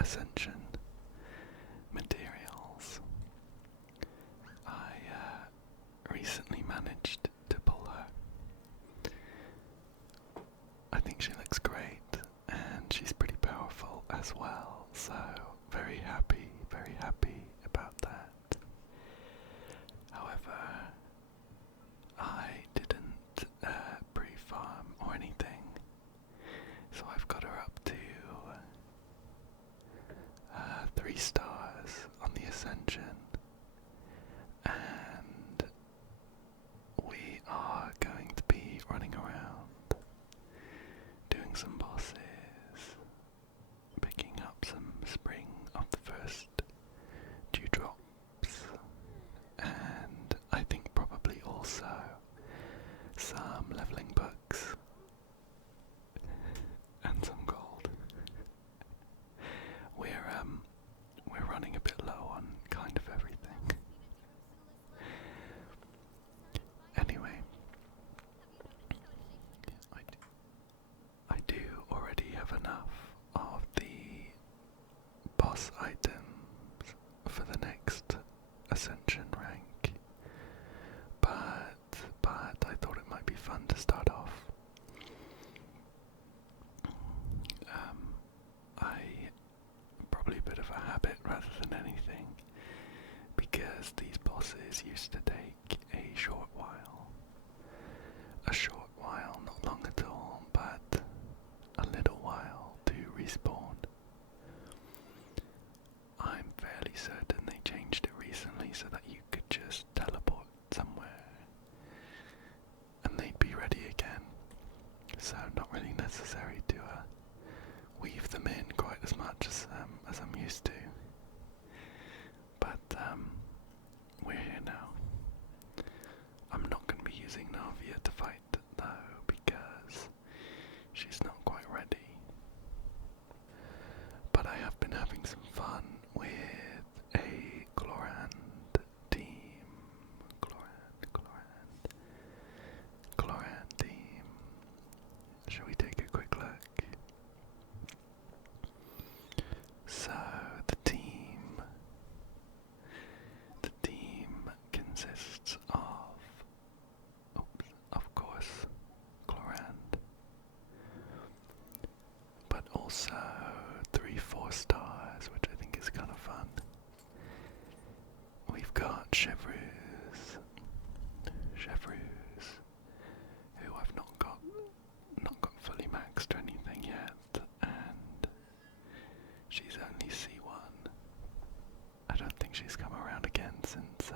ascension materials. I recently managed to pull her. I think she looks great, and she's pretty powerful as well, so very happy about that. However, I didn't pre-farm or anything, so I've got her up to 3 stars on the ascension, and we are going to be running around, doing some bosses, picking up some spring of the first dewdrops, and I think probably also some leveling books and some gold. We're running a bit low on kind of everything. Anyway, I do already have enough of the boss items for the next ascension rank, but I thought it might be fun to start off. Probably a bit of a habit rather than anything, because these bosses used to take a short while. Not long at all, but a little while to respawn. I'm fairly certain they changed it recently so that you could just teleport somewhere and they'd be ready again. So not really necessary to weave them in quite as much as I'm used to. But we're here now. I'm not going to be using Navia to fight though, because she's not quite ready. But I have been having some fun with a Glorand team. Glorand team. Shall we take a quick look? So the team consists of course, Glorand, but also 3 4-stars, which I think is kind of fun. We've got Chevreuse, who I've not got fully maxed or anything yet, and she's only C1. I don't think she's come around again since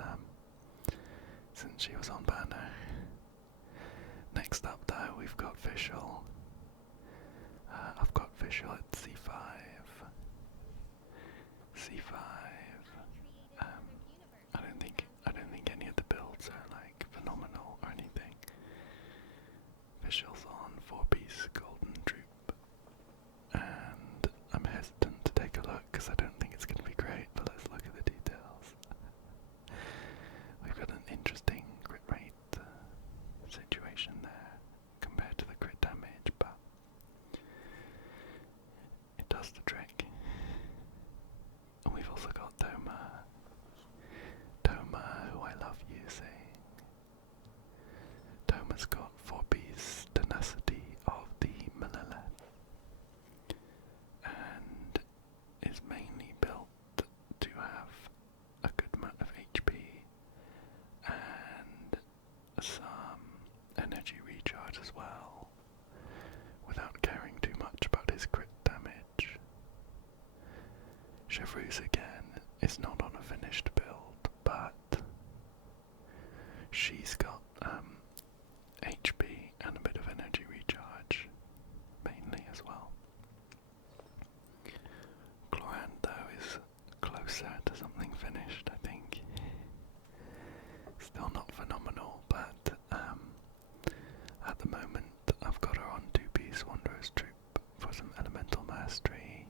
she was on banner. Next up though, we've got Fischl. I've got Fischl at C5. I don't think any of the builds are like phenomenal or anything. Fischl's on 4-piece golden troop, and I'm hesitant to take a look because I don't think it's going to be great, but let's look at the details. We've got an interesting crit rate situation there compared to the crit damage, but it does the trick. And we've also got Toma, who I love using. Toma's got 4-piece tenacity of the Millelith, and is mainly built to have a good amount of HP and some energy recharge as well, without caring too much about his crit damage. Chevreuse again is not on a finished build, but she's got HP and a bit of energy recharge, mainly as well. Glorand though is closer to something finished, I think. Still not phenomenal, but at the moment I've got her on 2-piece Wanderer's Troop for some elemental mastery,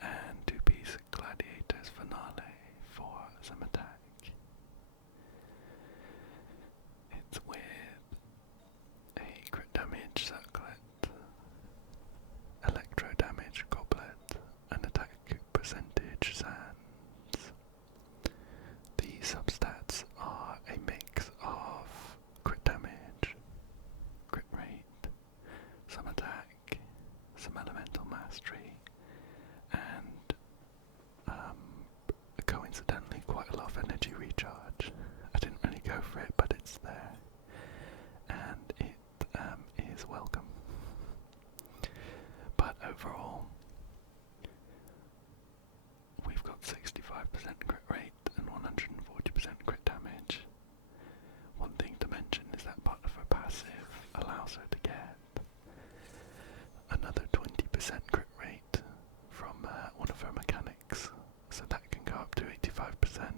and 2-piece Gladiator's Finale for some attack. It's with a crit damage circlet, electro damage goblet, an attack go for it, but it's there, and it is welcome. But overall, we've got 65% crit rate and 140% crit damage. One thing to mention is that part of her passive allows her to get another 20% crit rate from one of her mechanics, so that can go up to 85%,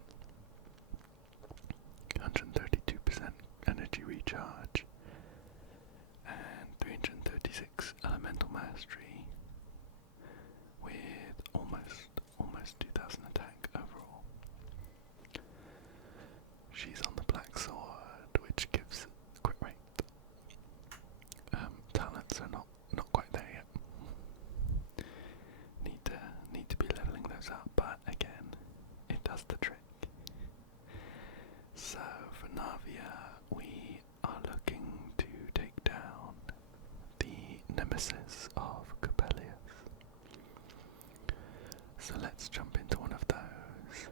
132% energy recharge, and 336 elemental mastery, with almost 2000 attack overall. She's on the black sword, which gives crit rate. Talents are not quite there yet. Need to be leveling those up, but again, it does the trick. So for Navia, we are looking to take down the nemesis of Coppelius. So let's jump into one of those.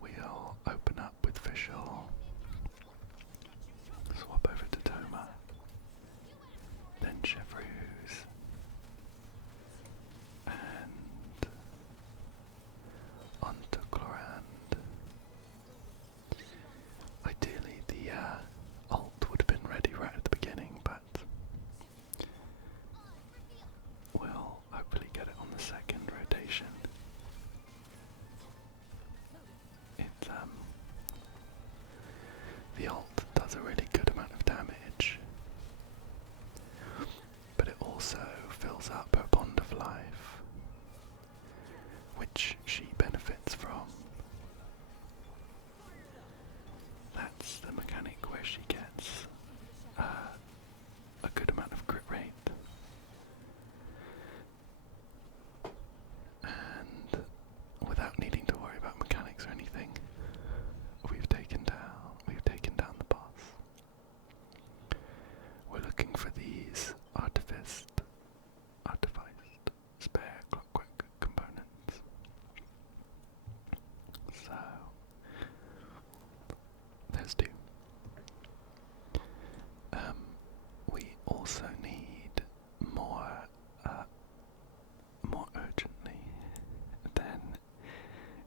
We'll open up with Fischl, swap over to Toma, then Chevreuse, and onto Chlorand. Ideally the ult would have been ready right at the beginning, but we'll hopefully get it on the second rotation. The ult does a really good amount of damage, but it also fills up her bond of life, which she benefits from. That's the mechanic where she gets a good amount of crit rate, and without needing to worry about mechanics or anything, we've taken down the boss. We're looking for these artificed spare clockwork components. So there's two. We also need more urgently than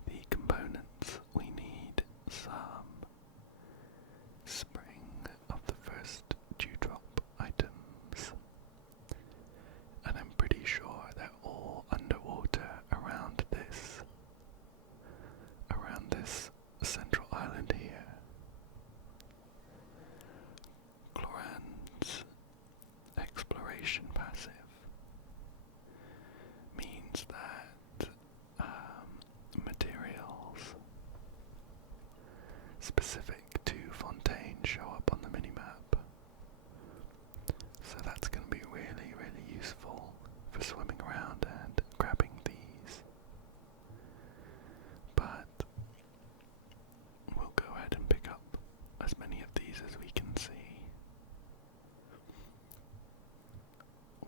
the components. We need some spring of the first dewdrop items, and I'm pretty sure they're all underwater around this central island here. Chlorand's exploration passive means that materials specific to Fontaine show up on the minimap, so that's going to be really, really useful for swimming around and grabbing these. But we'll go ahead and pick up as many of these as we can see,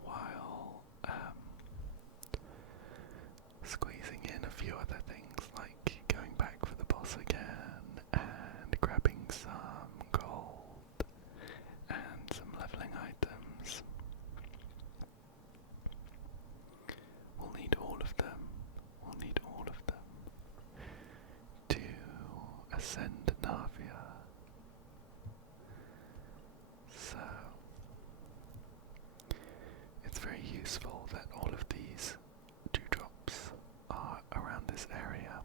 while squeezing in a few other things, like going back for the boss again and grabbing some gold and some leveling items. We'll need all of them. To ascend Navia. So it's very useful that all of these dewdrops are around this area,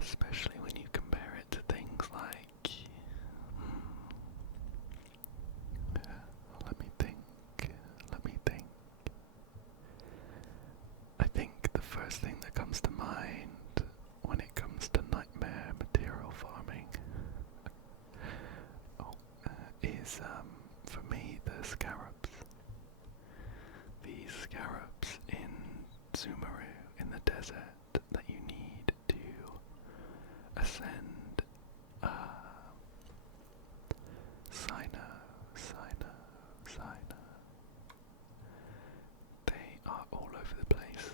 especially when you compare it to things like let me think. I think the first thing that comes to mind when it comes to nightmare material farming is for me the scarabs. These scarabs in Sumeru, in the desert, that you need to ascend Sino. They are all over the place.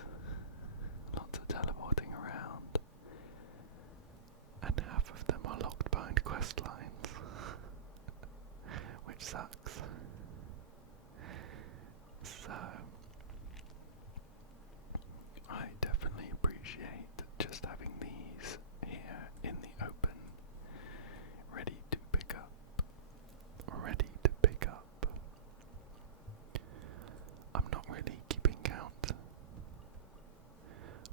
sucks. So, I definitely appreciate just having these here in the open, ready to pick up. I'm not really keeping count.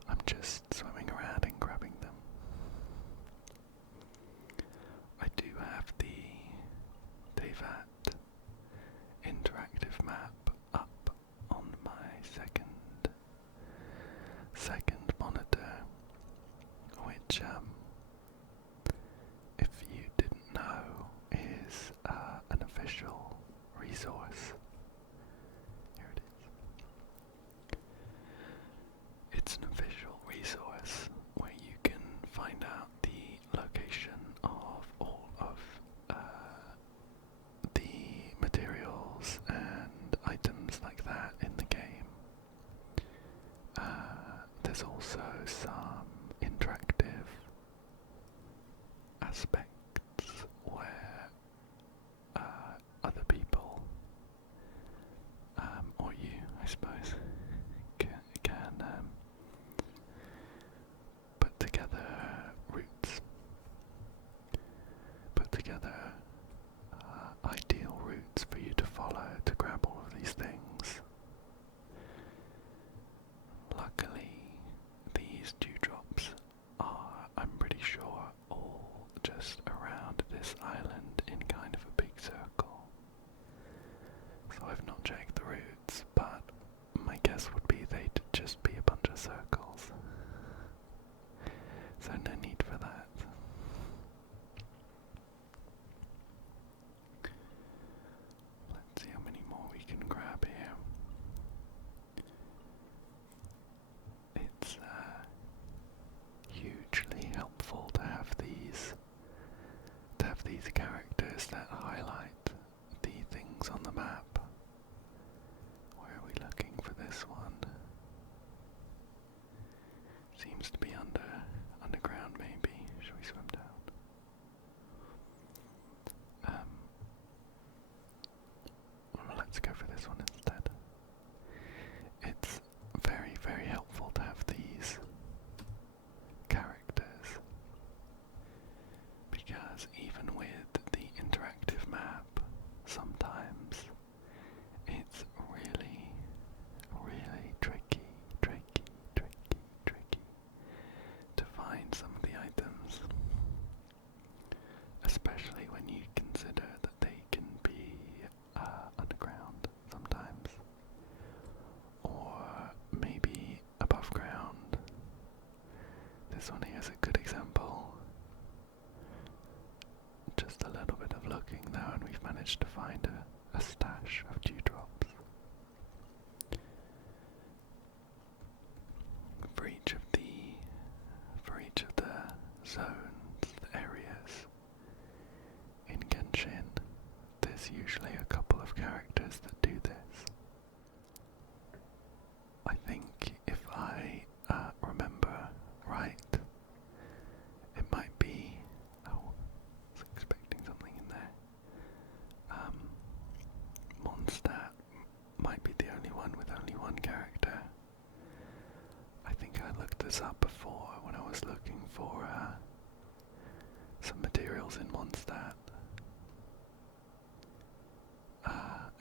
I'm just swimming around and grabbing them. I do have the Devat interactive map up on my second monitor, which if you didn't know is an official resource. Here it is. It's an official resource where you can find out the location of all of the materials and items like that in the game. There's also some interactive aspects where other people, or you, I suppose, can put together routes, ideal routes for you to follow to grab all of these things. Luckily, these dewdrops are, I'm pretty sure, all just around this island in kind of a big circle. So I've not checked the routes, but my guess would be they'd just be a bunch of circles. So no need for that. Let's see how many more we can grab here. It's hugely helpful to have these characters that highlight the things on the map. Where are we looking for this one? Seems to be underground maybe. Should we swim down? Let's go for this one instead. It's very, very helpful to have these characters, because even with the interactive map, sometimes it's really, really tricky to find some of the items, especially when you consider that they can be underground sometimes, or maybe above ground. This one here is a good example. Just a little bit of looking now and we've managed to find a stash of dewdrops. For each of the zones, the areas in Genshin, there's usually a couple of characters that do this. I think if I remember right, it might be, oh, I was expecting something in there. Mondstadt might be the only one with only one character. I think I looked this up before when I was looking for some materials in Mondstadt.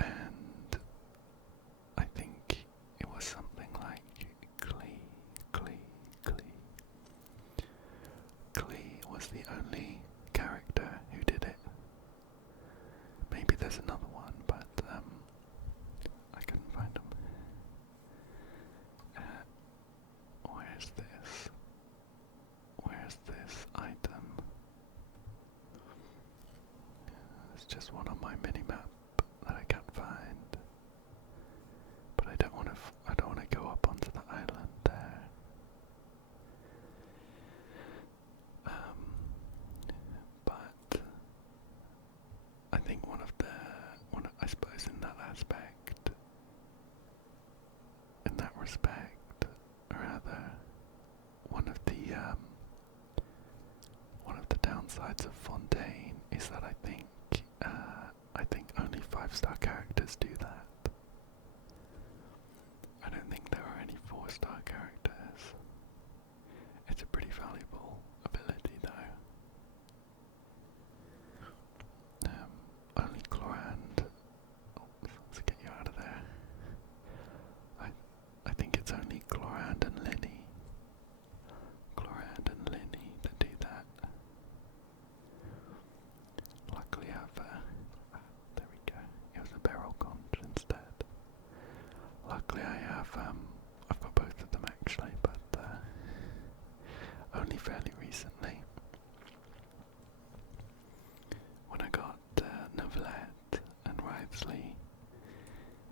And I think it was something like Klee was the only character who did it. Maybe there's another one, but I couldn't find them. Where's this? Where's this item? There's just one on my mini-map that I can't find. But I don't want to go up onto the island there. But I think I suppose in that aspect, in that respect, rather, one of the downsides of Fontaine is that I think only 5 5-star characters do that. I don't think there are any 4-star characters. It's a pretty valuable ability though. Only Chlorand. Oops, let's get you out of there. I think it's only Chlorand and Linny. Chlorand and Linny that do that. Luckily there we go. It was a barrel conch instead. Luckily I've got both of them actually, but only fairly recently. When I got Novelette and Wriothesley,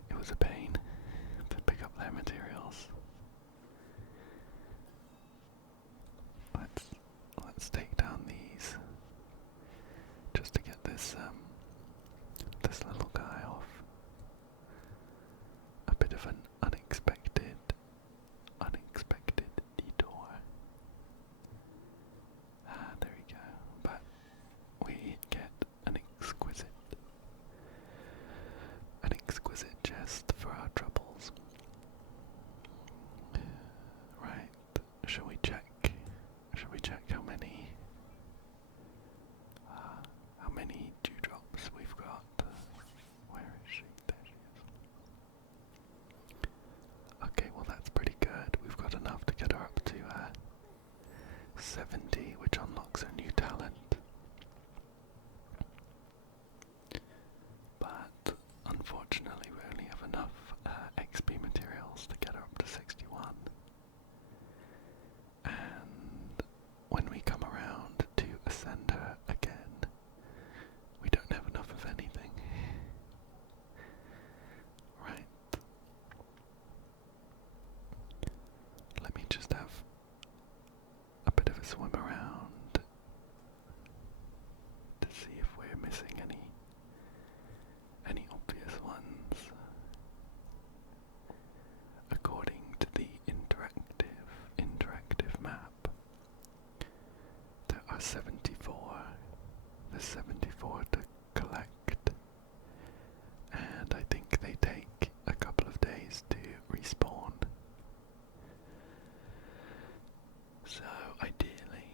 it was a pain to pick up their materials. Let's take down these just to get this little guy off. A bit of an unexpected detour. There we go. But we get an exquisite jest for our troubles. Right, shall we check how many dewdrops we've got? Where is she? There she is. Okay, well that's pretty good. We've got enough to get her up to 70, which unlocks a new talent. But unfortunately we only have enough XP materials to get her up to 61. And when we come around to ascend her again, we don't have enough of anything. Right. Let me just have a bit of a swim around to see if we're missing any obvious ones. According to the interactive map, there are 74. There's 74 to collect, and I think they take a couple of days to respawn. So ideally,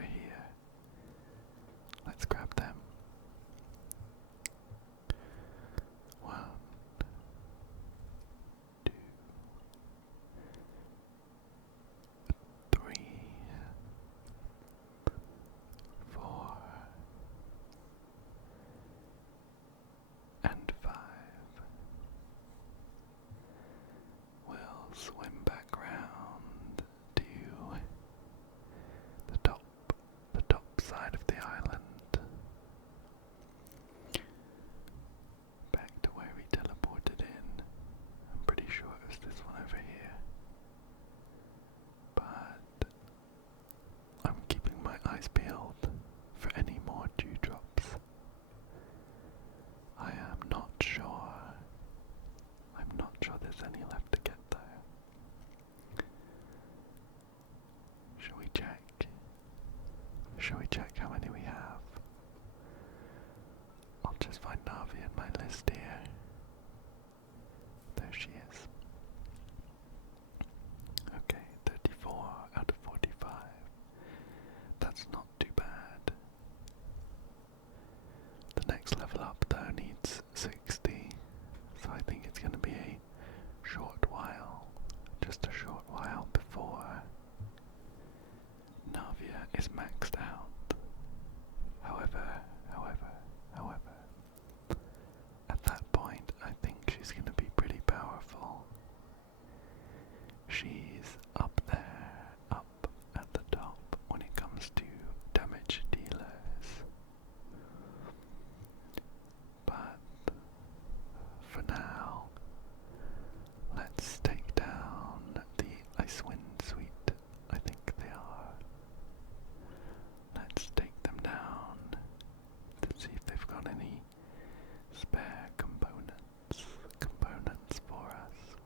over here. Let's grab them. 1, 2, 3, 4, and 5. We'll swim back round to the top side of the island. Back to where we teleported in. I'm pretty sure it was this one over here. But I'm keeping my eyes peeled for any more dewdrops. I am not sure. I'm not sure there's any left to get there. Shall we check? Shall we check how many we have? I'll just find Navia in my list here. There she is. Okay, 34 out of 45. That's not too bad. The next level up though needs 60, so I think it's going to be a short while, just a short while before Navia is maxed out. However, at that point I think she's going to be pretty powerful. She's up there, up at the top when it comes to damage dealers. But for now, let's take down the Icewind Suite. I think they are. Let's take them down to see if they've got any spare components for us.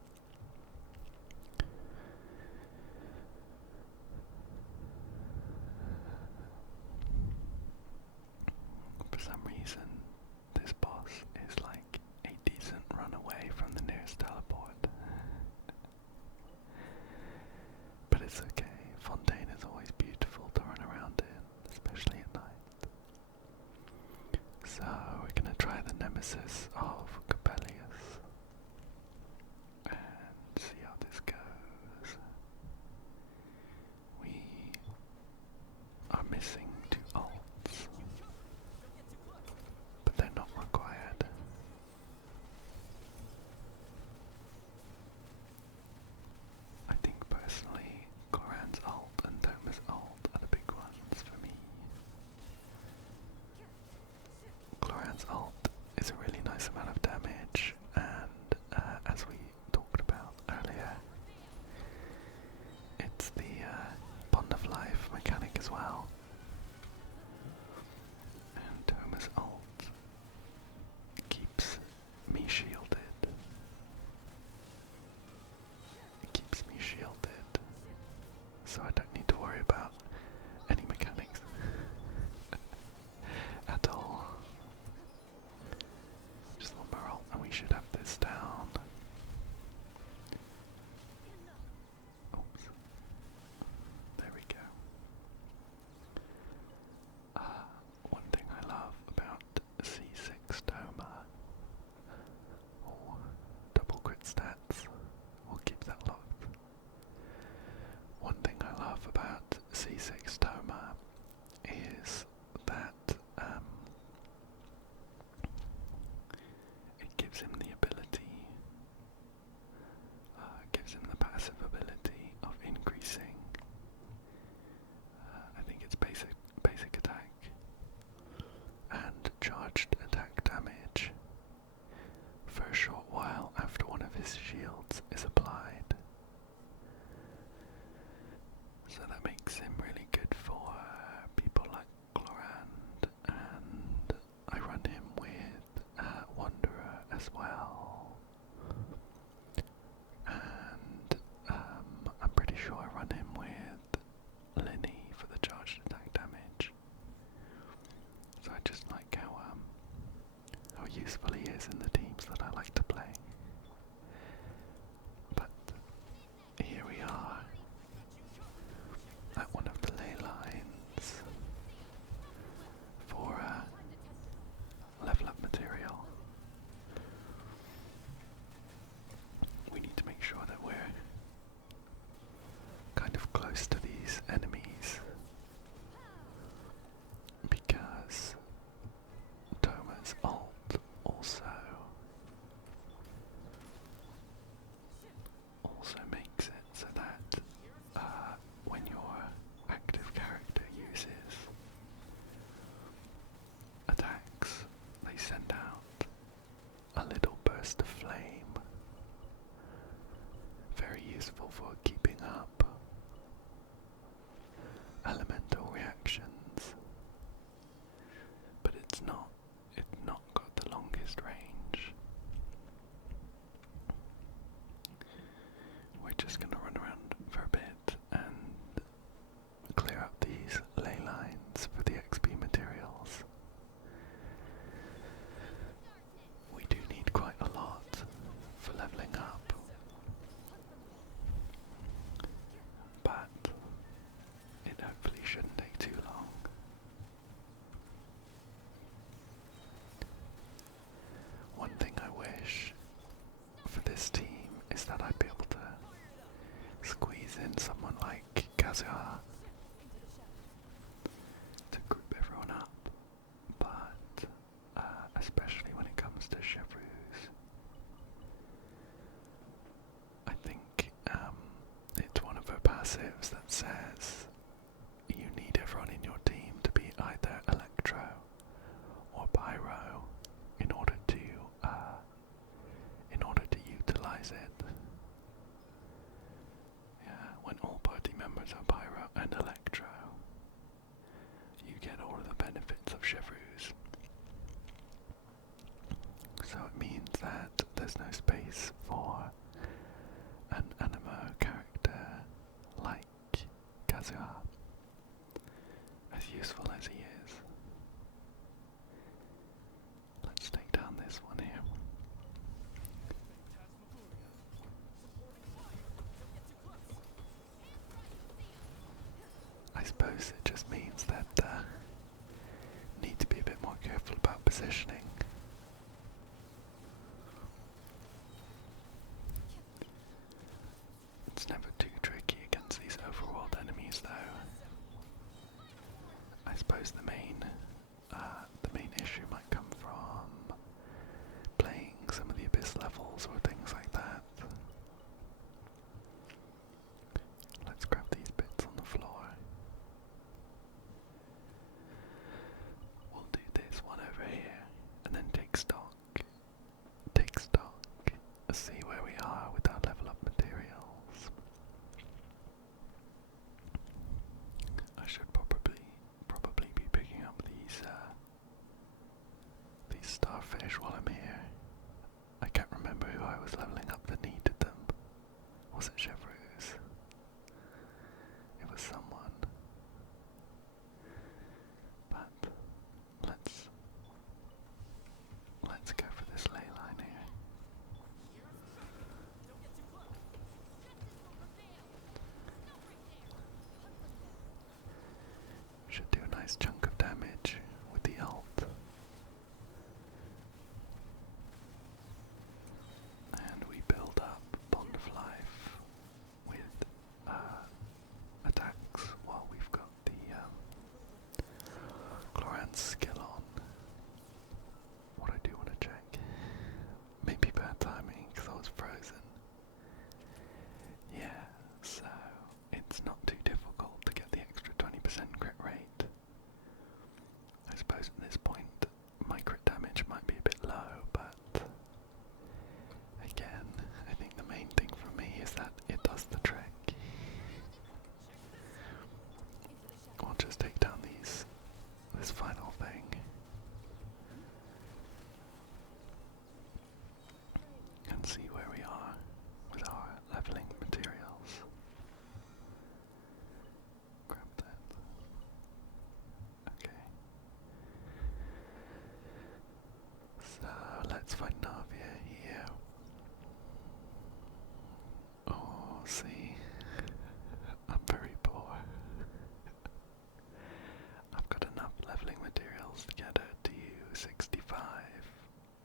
For some reason, this boss is like a decent run away from the nearest teleport. But it's okay, Fontaine is always beautiful to run around in, especially at night. So we're going to try the nemesis of Coppelius and see how this goes. We are missing 2 ults, but they're not required. I think personally, Cloran's ult and Thomas' ult are the big ones for me. Cloran's ult is a really nice amount of damage, and as we talked about earlier, it's the Bond of Life mechanic as well. And Thomas' ult keeps me shielded. It keeps me shielded, so I don't need to worry about any mechanics at all. Just one more ult and we should have this down. Oops. There we go. One thing I love about C6 Toma, double crit stats, we'll keep that locked. One thing I love about C6 Toma is that it gives him the ability, gives him the passive ability of increasing, I think it's basic attack and charged attack damage for a short while after one of his shields is applied. So that makes him really good for people like Clorand, and I run him with Wanderer as well. And I'm pretty sure I run him with Linny for the charged attack damage. So I just like how useful he is in the teams that I like to play. But here we are at one of the Ley Lines. useful for keeping up elemental reactions, but it's not got the longest range. We're just gonna run around for a bit and clear up these ley lines for the XP materials. We do need quite a lot for leveling up, but it hopefully shouldn't take too long. One thing I wish for this team is that I'd be able to squeeze in someone like Kazuha to group everyone up, but especially when it comes to chevreuse, I think it's one of her passives that says you need everyone in your team to be either Electro or Pyro in order to utilize it. Yeah, when all party members are Pyro and Electro, you get all of the benefits of chevreuse. So it means that there's no space for an animo character like Kazuha, as useful as he is. Let's take down this one here. I suppose it just means that need to be a bit more careful about positioning. It's never too tricky against these overworld enemies, though. I suppose the main issue might come from playing some of the abyss levels or things like that. Let's grab these bits on the floor. We'll do this one over here and then take stock, see where we are with our level up materials. I should probably be picking up these starfish while I'm here. I can't remember who I was leveling up that needed them. Was it chevreuse? It was someone. But let's go for this ley line here. Should do a nice chunk of damage with the ult. And we build up Bond of Life with attacks while we've got the Chloran's skill on. What I do want to check. Maybe bad timing because I was frozen. Yeah, so it's not too difficult to get the extra 20% crit rate. I suppose at this point my crit damage might be a bit low, but again, I think the main thing for me is that it does the trick. I'll just take down this final thing. And see where we are with our leveling materials. Grab that. Okay. So let's find Navia here. Oh, see, I'm very poor. I've got enough leveling materials to get her to 65,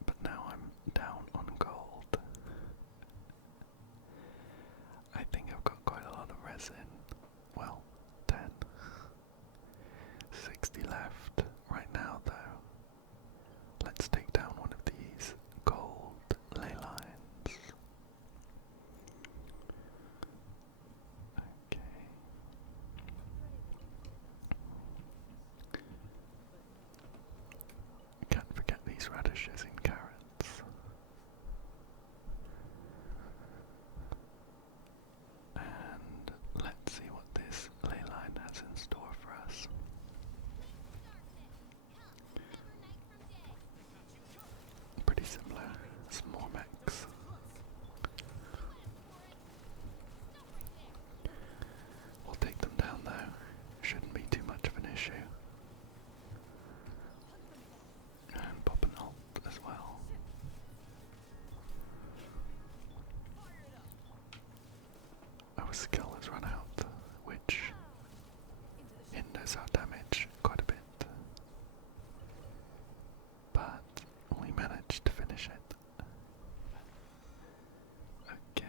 but now I'm down on gold. I think I've got quite a lot of resin. Well, 10. 60 left right now, though. Let's take down one of these gold ley lines. Okay. Can't forget these radishes and carrots. skill has run out, which hinders our damage quite a bit. But we managed to finish it. Okay.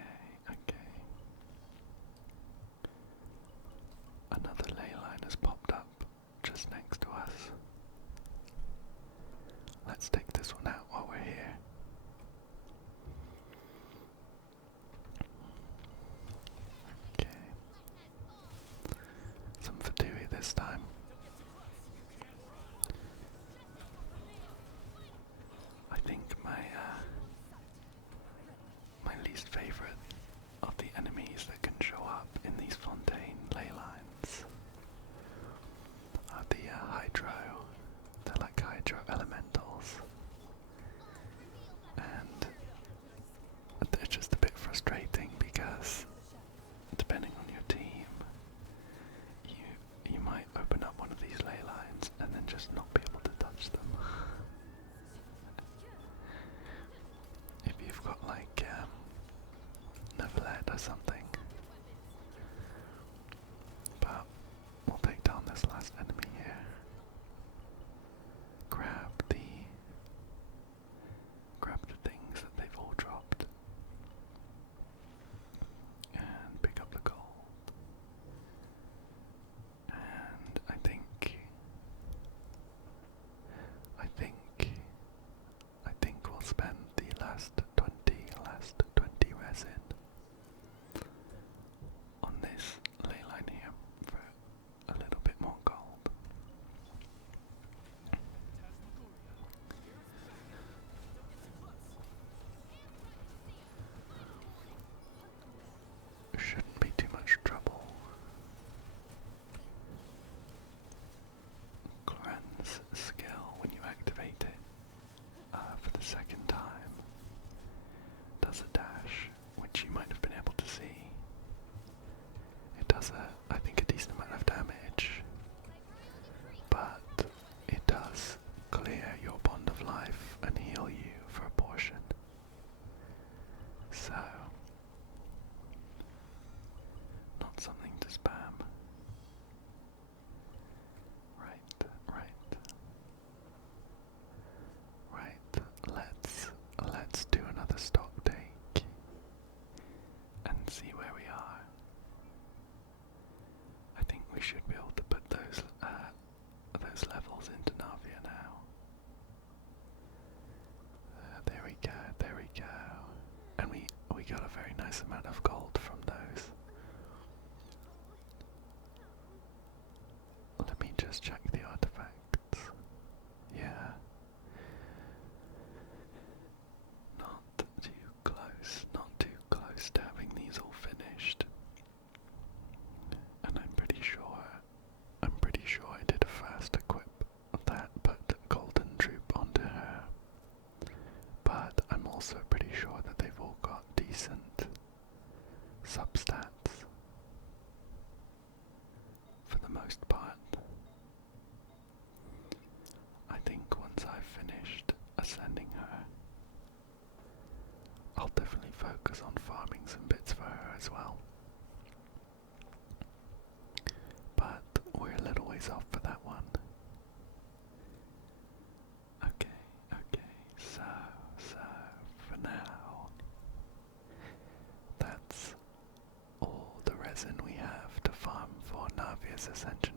Another ley line has popped up just next to us. Let's take this one out while we're here. Okay. Some Fatui this time. I think my least favourite of the enemies that can show up in these Fontaine ley lines are the hydro. They're like hydro elementals. And they're just a bit frustrating because depending on your team, you might open up one of these ley lines and then just not be able to touch them. If you've got like Neverland or something. But we'll take down this last enemy here. Grab the things that they've all dropped. And pick up the gold. And I think we'll spend the last 20 resin on this ley line here for a little bit more gold. Shouldn't be too much trouble. Cleanse skill when you activate it for the second time does a dash, which you might have been able to see. It does I think a decent amount of damage, but it does clear your bond of life and heal you for a portion. So, not something to spam. Right. Let's do another stock take and see where we are. I think we should be able to put those levels into Navia now. There we go. And we got a very nice amount of gold from those. Let me just check the artifacts. Yeah. Not too close to having these all finished. And I'm pretty sure I did a fast equip that put Golden Troop onto her. But I'm also pretty sure that they've all got decent substats for the most part. I think once I've finished ascending her, I'll definitely focus on farming some bits for her as well. But we're a little ways off for that one. Okay, so for now, that's all the resin we have to farm for Navia's ascension.